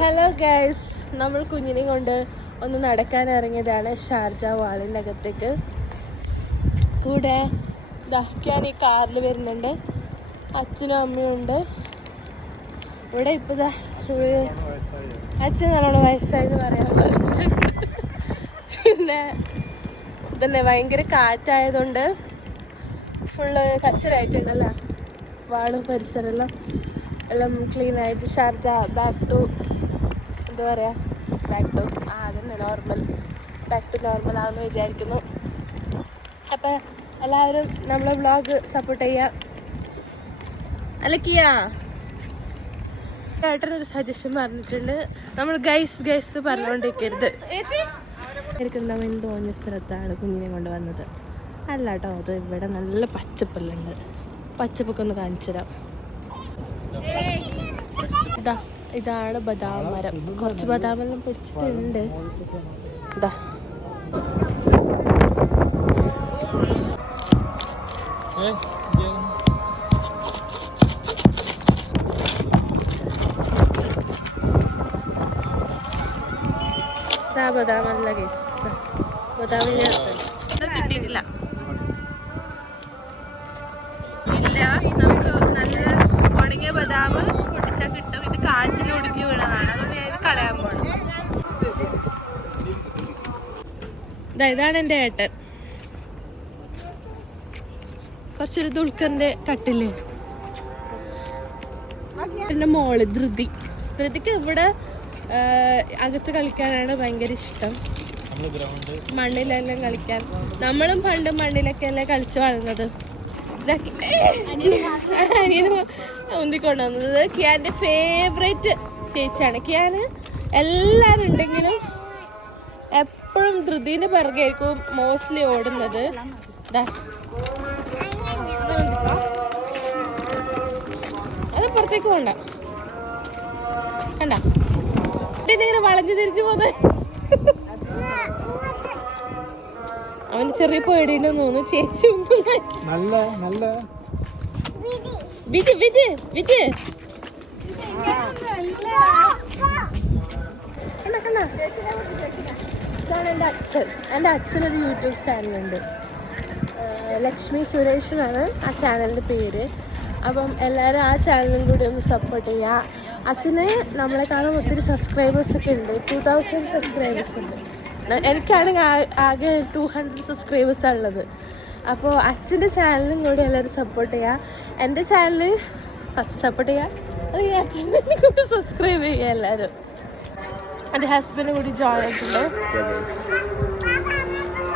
Hello guys, നമ്മൾ കുഞ്ഞിനെ കൊണ്ട് ഒന്ന് നടക്കാൻ ഇറങ്ങിയതാണ് ഷാർജ വാളിൻ്റെ അകത്തേക്ക്. കൂടെ ഞാൻ ഈ കാറിൽ വരുന്നുണ്ട്, അച്ഛനും അമ്മയും ഉണ്ട് ഇവിടെ. ഇപ്പോൾ അച്ഛൻ നല്ലോണം വയസ്സായെന്ന് പറയാൻ പിന്നെ ഇതന്നെ ഭയങ്കര കാറ്റായതുകൊണ്ട് ഫുള്ള് കച്ചറായിട്ടുണ്ടല്ലോ, വാളും പരിസരമെല്ലാം എല്ലാം ക്ലീൻ ആയിട്ട്. ഷാർജ ബാക്ക് ടു എന്താ പറയുക, ബാക്ക് ടു അതന്നെ നോർമൽ, ബാക്ക് ടു നോർമൽ ആണെന്ന് വിചാരിക്കുന്നു. അപ്പം എല്ലാവരും നമ്മളെ വ്ളോഗ് സപ്പോർട്ട് ചെയ്യാം. അല്ലക്കിയാ ഏട്ടനൊരു സജഷൻ പറഞ്ഞിട്ടുണ്ട്, നമ്മൾ ഗൈസ് പറഞ്ഞുകൊണ്ടിരിക്കരുത്. എനിക്കുണ്ടാവും തോന്നിയ സ്ഥലത്താണ് കുഞ്ഞിനെ കൊണ്ട് വന്നത്. അല്ല കേട്ടോ, അത് ഇവിടെ നല്ല പച്ചപ്പെല്ലാം. പച്ചപ്പൊക്കെ ഒന്ന് കാണിച്ചു തരാം. ഇതാണ് ബദാം മരം. കുറച്ച് ബദാമെല്ലാം പിടിച്ചിട്ടുണ്ട്. ഇതാ ബദാമല്ല ഗൈസ്, ബദാമിന് കിട്ടിയിട്ടില്ല. ഇല്ല, നമുക്ക് നല്ല ഉണങ്ങിയ ബദാം പൊട്ടിച്ചാൽ കിട്ടും. ഇത് കാറ്റിന് ഒടുങ്ങി വീണതാണ്, അതുകൊണ്ട് ഞാൻ ഇത് കളയാൻ പോകണം. ഇതാണ് എൻ്റെ ഏട്ടൻ, കുറച്ചൊരു ദുൽഖറിന്റെ കട്ടില്. എൻ്റെ മോള് ധൃതിക്ക് ഇവിടെ അകത്ത് കളിക്കാനാണ് ഭയങ്കര ഇഷ്ടം, മണ്ണിലെല്ലാം കളിക്കാൻ. നമ്മളും പണ്ട് മണ്ണിലൊക്കെ അല്ലേ കളിച്ചു വളർന്നത്. ഉന്തിക്കൊണ്ടുവന്നത് കിയാന്റെ ഫേവറേറ്റ് ചേച്ചിയാണ്. കിയാന് എല്ലാരും ഉണ്ടെങ്കിലും എപ്പോഴും ധൃതിന്റെ പിറകെയായിരിക്കും മോസ്റ്റ്ലി ഓടുന്നത്. അത് പുറത്തേക്ക് പോണ്ട, കണ്ട ഇങ്ങനെ വളഞ്ഞു തിരിച്ചു പോന്നെ. അവന് ചെറിയ പേടിയുണ്ടെന്ന് തോന്നുന്നു. ചേച്ചി ഇതാണ് എൻ്റെ അച്ഛനൊരു യൂട്യൂബ് ചാനലുണ്ട്, ലക്ഷ്മി സുരേഷ് എന്നാണ് ആ ചാനലിൻ്റെ പേര്. അപ്പം എല്ലാവരും ആ ചാനലും കൂടി ഒന്ന് സപ്പോർട്ട് ചെയ്യുക. അച്ഛന് നമ്മളെക്കാളും ഒത്തിരി സബ്സ്ക്രൈബേഴ്സൊക്കെ ഉണ്ട്, 2000 സബ്സ്ക്രൈബേഴ്സ് ഉണ്ട്. എനിക്കാണെങ്കിൽ ആകെ 200 സബ്സ്ക്രൈബേഴ്സാണ് ഉള്ളത്. അപ്പോൾ അച്ഛൻ്റെ ചാനലും കൂടി എല്ലാവരും സപ്പോർട്ട് ചെയ്യുക. എൻ്റെ ചാനൽ ഫസ്റ്റ് സപ്പോർട്ട് ചെയ്യുക, അത് അച്ഛനെ കൂടി സബ്സ്ക്രൈബ് ചെയ്യുക എല്ലാവരും. എൻ്റെ ഹസ്ബൻഡ് കൂടി ജോയിൻ ആയിട്ടുണ്ട്.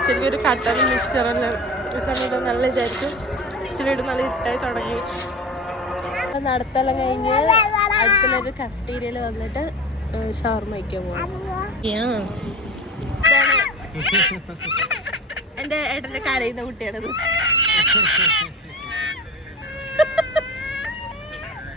ശരിക്കും ഒരു കട്ടനും മിക്സ്ചറെല്ലാം ഈ സമയത്ത് നല്ല വിചാരിക്കും. ഇച്ചിരി വീട് നല്ല ഇട്ടായി തുടങ്ങി. നടത്തെല്ലാം കഴിഞ്ഞ് അടുത്തുള്ളൊരു കഫ്റ്റീരിയയിൽ വന്നിട്ട് ഷവർമ കഴിക്കാൻ പോകും. എൻ്റെ ഏട്ടൻ്റെ കരയുന്ന കുട്ടിയാണത്.